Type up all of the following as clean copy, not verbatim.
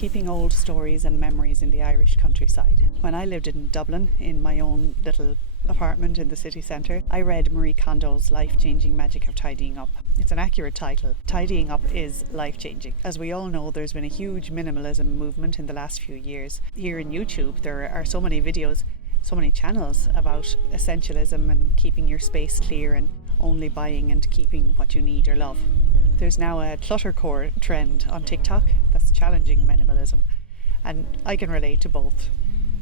keeping old stories and memories in the Irish countryside. When I lived in Dublin, in my own little apartment in the city centre, I read Marie Kondo's Life-Changing Magic of Tidying Up. It's an accurate title. Tidying up is life-changing. As we all know, there's been a huge minimalism movement in the last few years. Here in YouTube, there are so many videos, so many channels about essentialism and keeping your space clear and only buying and keeping what you need or love. There's now a cluttercore trend on TikTok that's challenging minimalism, and I can relate to both.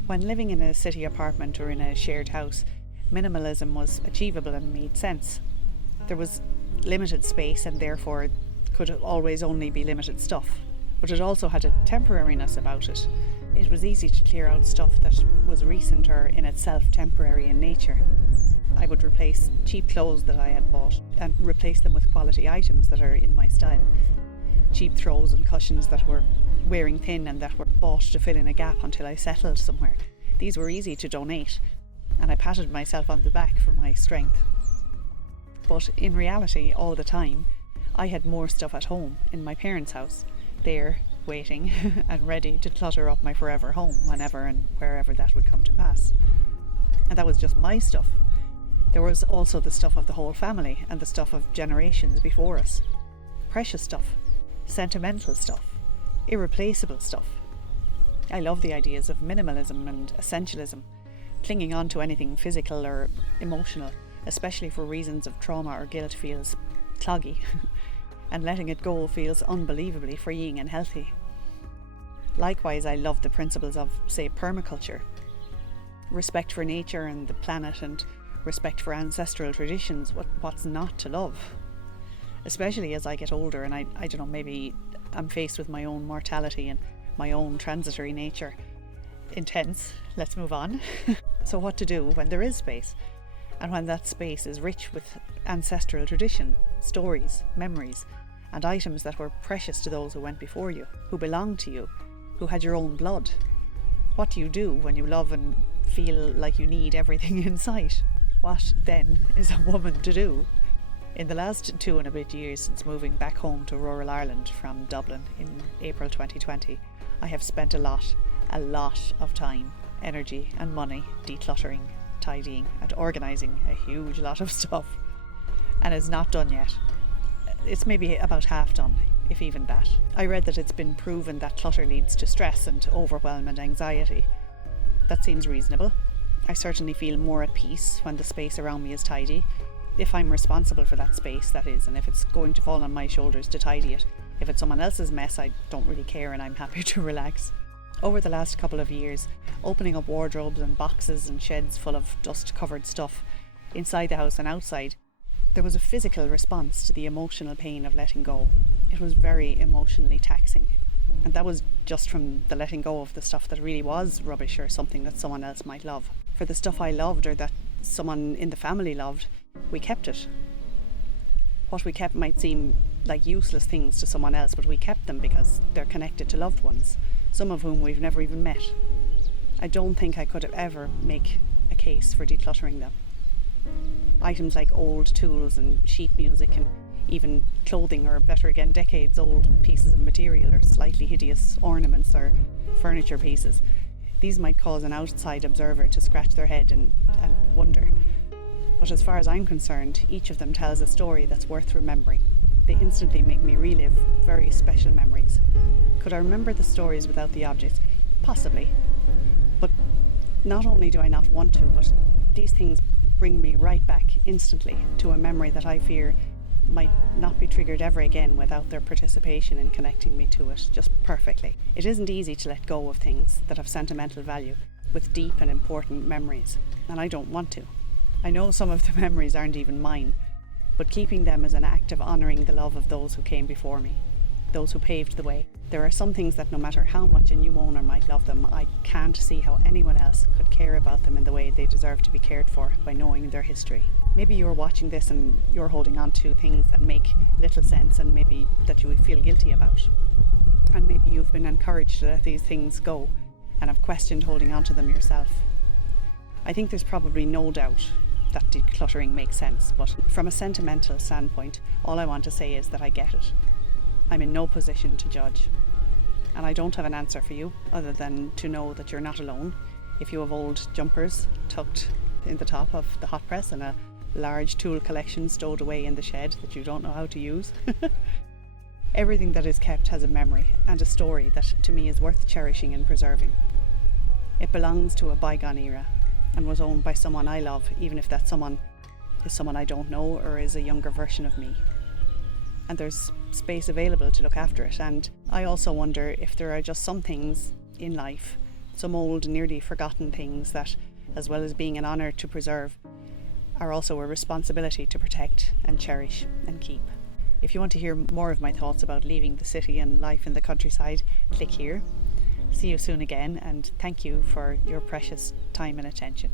When living in a city apartment or in a shared house, minimalism was achievable and made sense. There was limited space and therefore could always only be limited stuff, but it also had a temporariness about it. It was easy to clear out stuff that was recent or in itself temporary in nature. I would replace cheap clothes that I had bought and replace them with quality items that are in my style. Cheap throws and cushions that were wearing thin and that were bought to fill in a gap until I settled somewhere. These were easy to donate, and I patted myself on the back for my strength. But in reality, all the time, I had more stuff at home in my parents' house, there, waiting and ready to clutter up my forever home whenever and wherever that would come to pass. And that was just my stuff. There was also the stuff of the whole family and the stuff of generations before us. Precious stuff, sentimental stuff, irreplaceable stuff. I love the ideas of minimalism and essentialism, clinging on to anything physical or emotional, especially for reasons of trauma or guilt, feels cloggy, and letting it go feels unbelievably freeing and healthy. Likewise, I love the principles of, say, permaculture, respect for nature and the planet, and respect for ancestral traditions. What's not to love? Especially as I get older and I don't know, maybe I'm faced with my own mortality and my own transitory nature. Intense. Let's move on. So what to do when there is space? And when that space is rich with ancestral tradition, stories, memories, and items that were precious to those who went before you, who belonged to you, who had your own blood. What do you do when you love and feel like you need everything in sight? What, then, is a woman to do? In the last 2 and a bit years since moving back home to rural Ireland from Dublin in April 2020, I have spent a lot of time, energy and money decluttering, tidying and organising a huge lot of stuff. And it's not done yet. It's maybe about half done, if even that. I read that it's been proven that clutter leads to stress and overwhelm and anxiety. That seems reasonable. I certainly feel more at peace when the space around me is tidy, if I'm responsible for that space, that is, and if it's going to fall on my shoulders to tidy it. If it's someone else's mess, I don't really care and I'm happy to relax. Over the last couple of years, opening up wardrobes and boxes and sheds full of dust-covered stuff, inside the house and outside, there was a physical response to the emotional pain of letting go. It was very emotionally taxing. And that was just from the letting go of the stuff that really was rubbish or something that someone else might love. For the stuff I loved or that someone in the family loved, we kept it. What we kept might seem like useless things to someone else, but we kept them because they're connected to loved ones, some of whom we've never even met. I don't think I could ever make a case for decluttering them. Items like old tools and sheet music and even clothing, or better again, decades old pieces of material or slightly hideous ornaments or furniture pieces. These might cause an outside observer to scratch their head and wonder. But as far as I'm concerned, each of them tells a story that's worth remembering. They instantly make me relive very special memories. Could I remember the stories without the objects? Possibly. But not only do I not want to, but these things bring me right back instantly to a memory that I fear might not be triggered ever again without their participation in connecting me to it just perfectly. It isn't easy to let go of things that have sentimental value with deep and important memories, and I don't want to. I know some of the memories aren't even mine, but keeping them is an act of honouring the love of those who came before me, those who paved the way. There are some things that no matter how much a new owner might love them, I can't see how anyone else could care about them in the way they deserve to be cared for by knowing their history. Maybe you're watching this and you're holding on to things that make little sense and maybe that you feel guilty about. And maybe you've been encouraged to let these things go and have questioned holding on to them yourself. I think there's probably no doubt that decluttering makes sense, but from a sentimental standpoint, all I want to say is that I get it. I'm in no position to judge. And I don't have an answer for you other than to know that you're not alone. If you have old jumpers tucked in the top of the hot press and a large tool collection stowed away in the shed that you don't know how to use. Everything that is kept has a memory and a story that to me is worth cherishing and preserving. It belongs to a bygone era and was owned by someone I love, even if that someone is someone I don't know or is a younger version of me. And there's space available to look after it. And I also wonder if there are just some things in life, some old, nearly forgotten things that, as well as being an honour to preserve, are also a responsibility to protect and cherish and keep. If you want to hear more of my thoughts about leaving the city and life in the countryside, click here. See you soon again, and thank you for your precious time and attention.